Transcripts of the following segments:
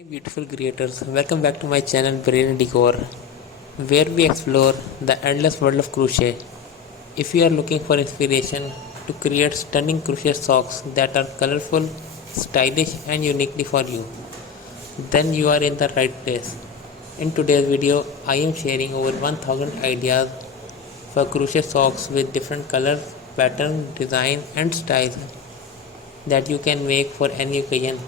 Hey beautiful creators, welcome back to my channel Brain Decor, where we explore the endless world of crochet. If you are looking for inspiration to create stunning crochet socks that are colorful, stylish and uniquely for you, then you are in the right place. In today's video, I am sharing over 1000 ideas for crochet socks with different colors, pattern, design and styles that you can make for any occasion.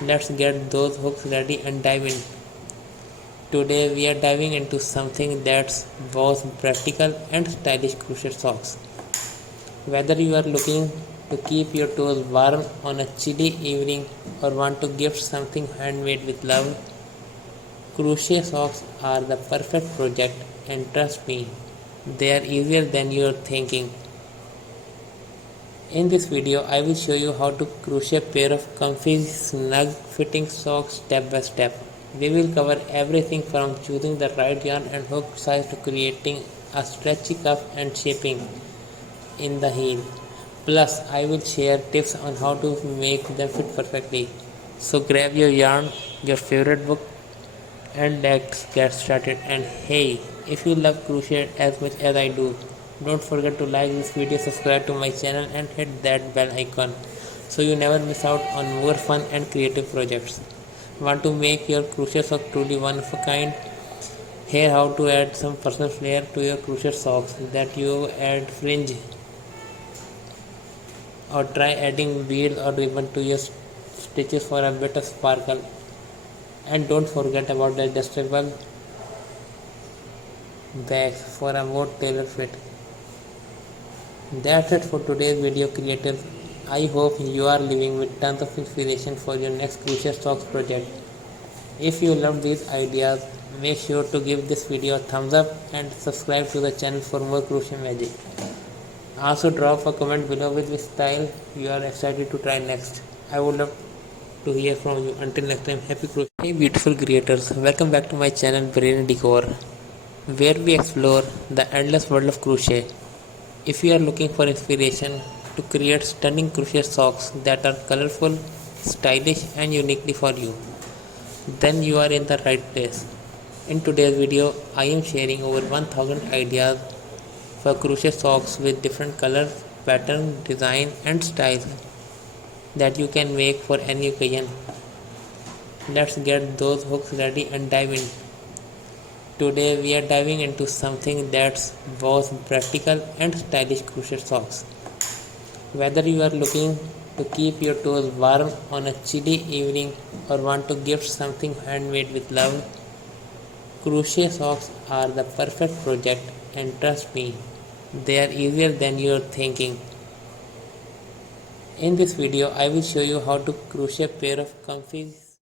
Let's get those hooks ready and dive in. Today we are diving into something that's both practical and stylish crochet socks. Whether you are looking to keep your toes warm on a chilly evening or want to gift something handmade with love, crochet socks are the perfect project, and trust me, they are easier than you are thinking. In this video, I will show you how to crochet a pair of comfy, snug fitting socks step by step. We will cover everything from choosing the right yarn and hook size to creating a stretchy cuff and shaping in the heel. Plus, I will share tips on how to make them fit perfectly. So grab your yarn, your favorite book, and let's get started. And hey, if you love crochet as much as I do, don't forget to like this video, subscribe to my channel and hit that bell icon so you never miss out on more fun and creative projects. Want to make your crochet sock truly one of a kind? Here how to add some personal flair to your crochet socks, that you add fringe or try adding beads or ribbon to your stitches for a bit of sparkle. And don't forget about the adjustable bags for a more tailored fit. That's it for today's video, creators. I hope you are living with tons of inspiration for your next crochet socks project. If you love these ideas, make sure to give this video a thumbs up and subscribe to the channel for more crochet magic. Also drop a comment below with which style you are excited to try next. I would love to hear from you. Until next time, happy crochet. Hey beautiful creators, welcome back to my channel Brain Decor, where we explore the endless world of crochet. If you are looking for inspiration to create stunning crochet socks that are colorful, stylish and uniquely for you, then you are in the right place. In today's video, I am sharing over 1000 ideas for crochet socks with different colors, pattern, design and styles that you can make for any occasion. Let's get those hooks ready and dive in. Today we are diving into something that's both practical and stylish crochet socks. Whether you are looking to keep your toes warm on a chilly evening or want to gift something handmade with love, crochet socks are the perfect project, and trust me, they are easier than you are thinking. In this video, I will show you how to crochet a pair of comfy